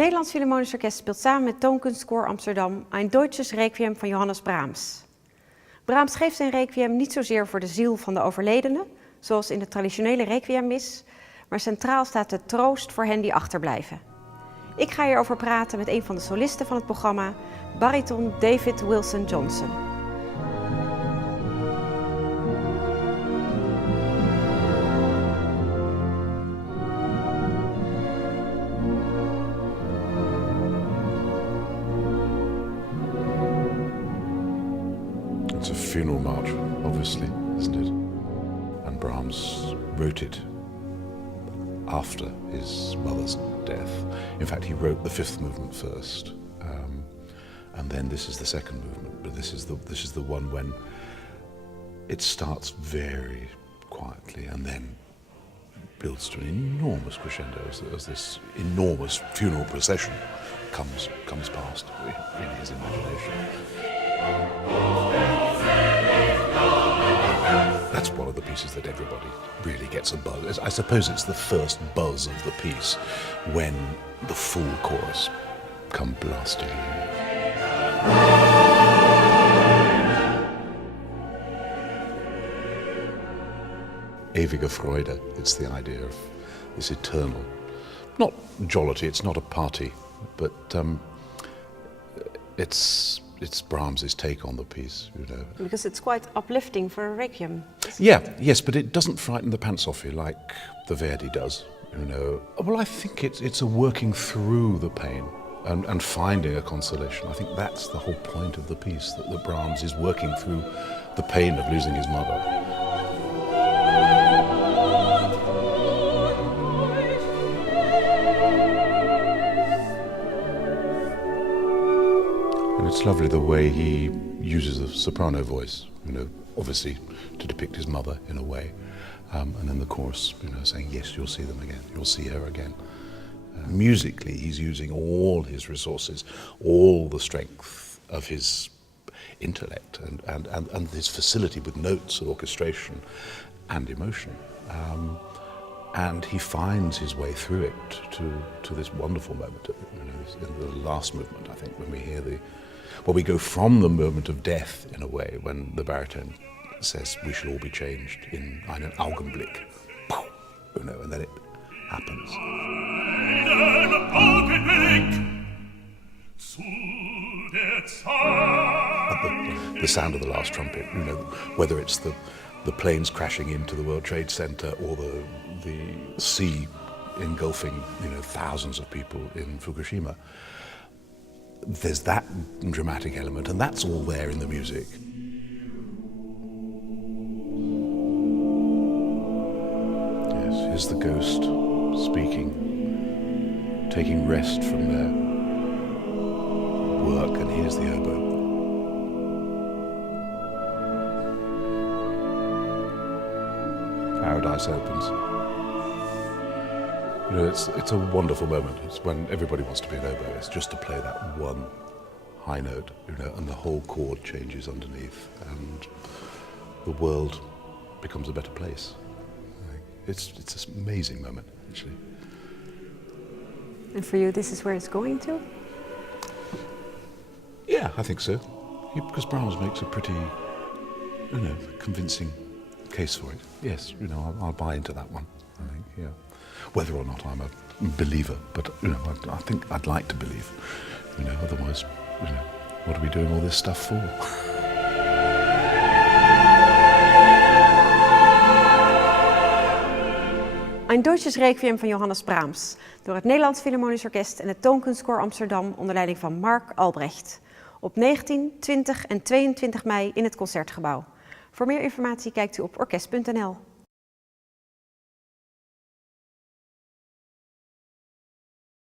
Nederlands Philharmonisch Orkest speelt samen met Toonkunstkoor Amsterdam Ein Deutsches Requiem van Johannes Brahms. Brahms geeft zijn requiem niet zozeer voor de ziel van de overledene, zoals in de traditionele requiemmis, maar centraal staat de troost voor hen die achterblijven. Ik ga hierover praten met een van de solisten van het programma, Bariton David Wilson-Johnson. It's a funeral march, obviously, isn't it? And Brahms wrote it after his mother's death. In fact, he wrote the fifth movement first, and then this is the second movement. But this is the one when it starts very quietly and then builds to an enormous crescendo as this enormous funeral procession comes past in his imagination. That's one of the pieces that everybody really gets a buzz. I suppose it's the first buzz of the piece when the full chorus come blasting in. Ewige Freude, it's the idea of this eternal, not jollity, it's not a party, but it's Brahms' take on the piece, you know. Because it's quite uplifting for a requiem. Yes, but it doesn't frighten the pants off you like the Verdi does, you know. Well, I think it's a working through the pain and finding a consolation. I think that's the whole point of the piece, that Brahms is working through the pain of losing his mother. And it's lovely the way he uses a soprano voice, you know, obviously to depict his mother in a way. And then the chorus, you know, saying, yes, you'll see them again, you'll see her again. Musically, he's using all his resources, all the strength of his intellect and his facility with notes and orchestration and emotion. And he finds his way through it to this wonderful moment, you know, in the last movement, I think, when we hear we go from the moment of death, in a way, when the baritone says we shall all be changed in einen ogenblik, you know, and then it happens. The sound of the last trumpet, you know, whether it's the planes crashing into the World Trade Center or the sea engulfing, you know, thousands of people in Fukushima. There's that dramatic element, and that's all there in the music. Yes, here's the ghost speaking, taking rest from their work, and here's the oboe. Paradise opens. You know, it's a wonderful moment. It's when everybody wants to be an oboe. It's just to play that one high note, you know, and the whole chord changes underneath, and the world becomes a better place. It's an amazing moment, actually. And for you, this is where it's going to? Yeah, I think so. Because Brahms makes a pretty, you know, convincing case for it. Yes, you know, I'll buy into that one, I think, yeah. Whether or not I'm a believer, but, you know, I think I'd like to believe, you know, otherwise, you know, what are we doing all this stuff for? Ein Deutsches Requiem van Johannes Brahms, door het Nederlands Philharmonisch Orkest en het Toonkunstkoor Amsterdam onder leiding van Marc Albrecht. Op 19, 20 en 22 mei in het Concertgebouw. Voor meer informatie kijkt u op orkest.nl.